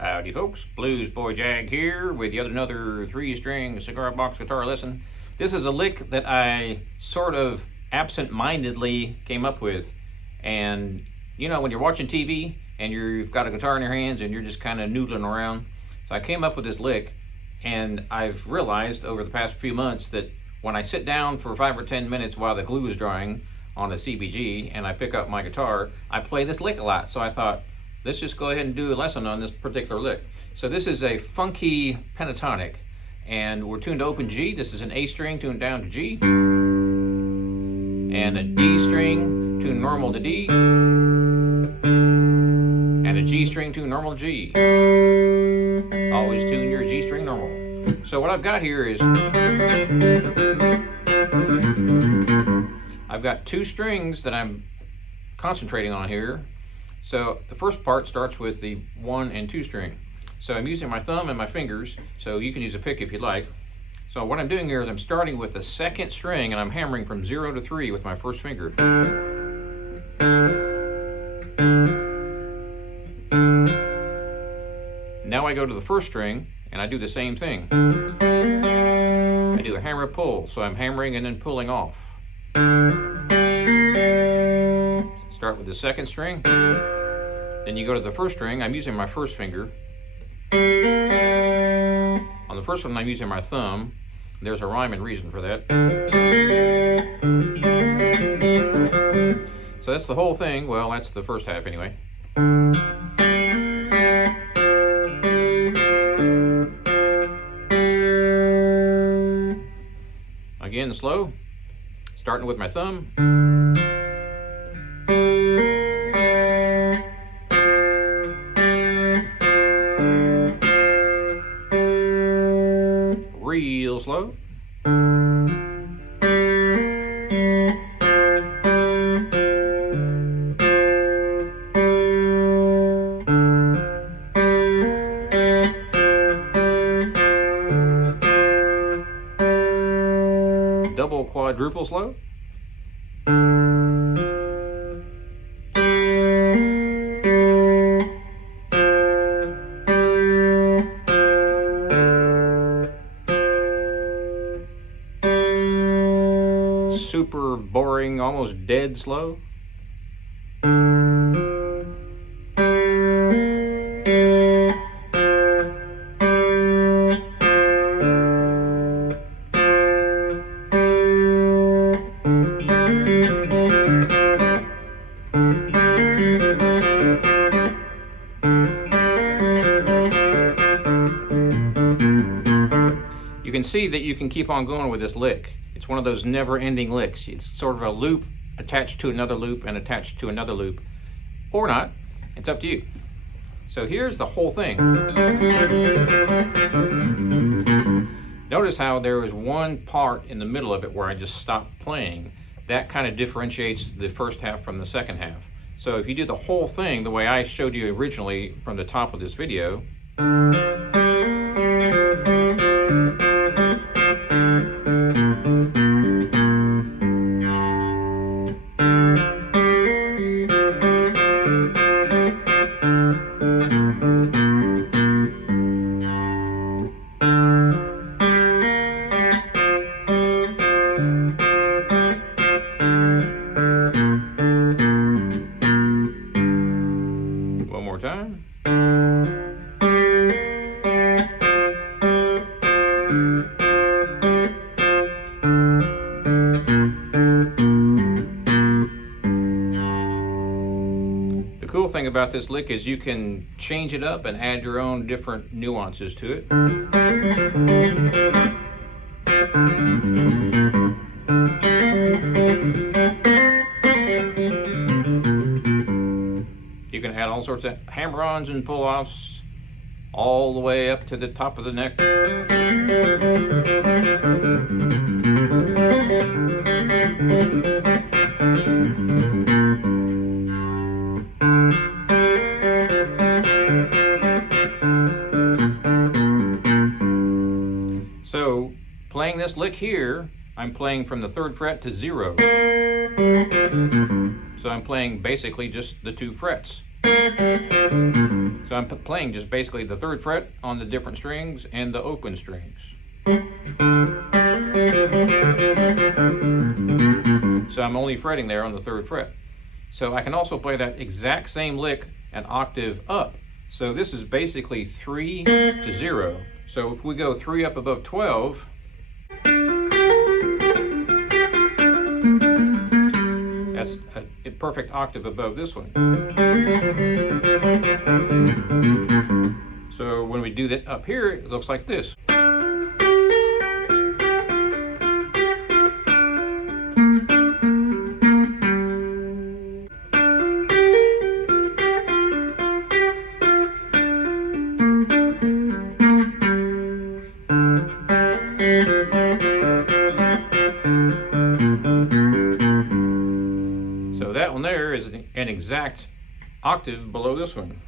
Howdy folks, Bluesboyjag here with yet another 3-string cigar box guitar lesson. This is a lick that I sort of absent-mindedly came up with. And you know when you're watching TV and you've got a guitar in your hands and you're just kind of noodling around. So I came up with this lick, and I've realized over the past few months that when I sit down for 5 or 10 minutes while the glue is drying on a CBG and I pick up my guitar, I play this lick a lot. So I thought, let's just go ahead and do a lesson on this particular lick. So this is a funky pentatonic, and we're tuned to open G. This is an A string tuned down to G, and a D string tuned normal to D, and a G string tuned normal to G. Always tune your G string normal. So what I've got here is, I've got 2 strings that I'm concentrating on here. So the first part starts with the 1 and 2 string. So I'm using my thumb and my fingers, so you can use a pick if you like. So what I'm doing here is I'm starting with the 2nd string and I'm hammering from 0 to 3 with my first finger. Now I go to the 1st string and I do the same thing. I do a hammer pull, so I'm hammering and then pulling off. Start with the 2nd string. Then you go to the 1st string. I'm using my first finger. On the first one, I'm using my thumb. There's a rhyme and reason for that. So that's the whole thing. Well, that's the first half anyway. Again, slow. Starting with my thumb. Real slow. Double quadruple slow. Super boring, almost dead slow. You can see that you can keep on going with this lick. It's one of those never-ending licks. It's sort of a loop attached to another loop and attached to another loop. Or not. It's up to you. So here's the whole thing. Notice how there is one part in the middle of it where I just stopped playing. That kind of differentiates the first half from the second half. So if you do the whole thing the way I showed you originally from the top of this video, one more time. The cool thing about this lick is you can change it up and add your own different nuances to it. You can add all sorts of hammer-ons and pull-offs all the way up to the top of the neck. So playing this lick here, I'm playing from the 3rd fret to 0. So I'm playing basically just the 2 frets. So I'm playing just basically the 3rd fret on the different strings and the open strings. So I'm only fretting there on the 3rd fret. So I can also play that exact same lick an octave up. So this is basically 3 to 0. So if we go 3 up above 12, that's a perfect octave above this one. So when we do that up here, it looks like this. So that one there is an exact octave below this one.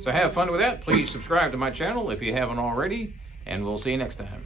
So have fun with that. Please subscribe to my channel if you haven't already, and we'll see you next time.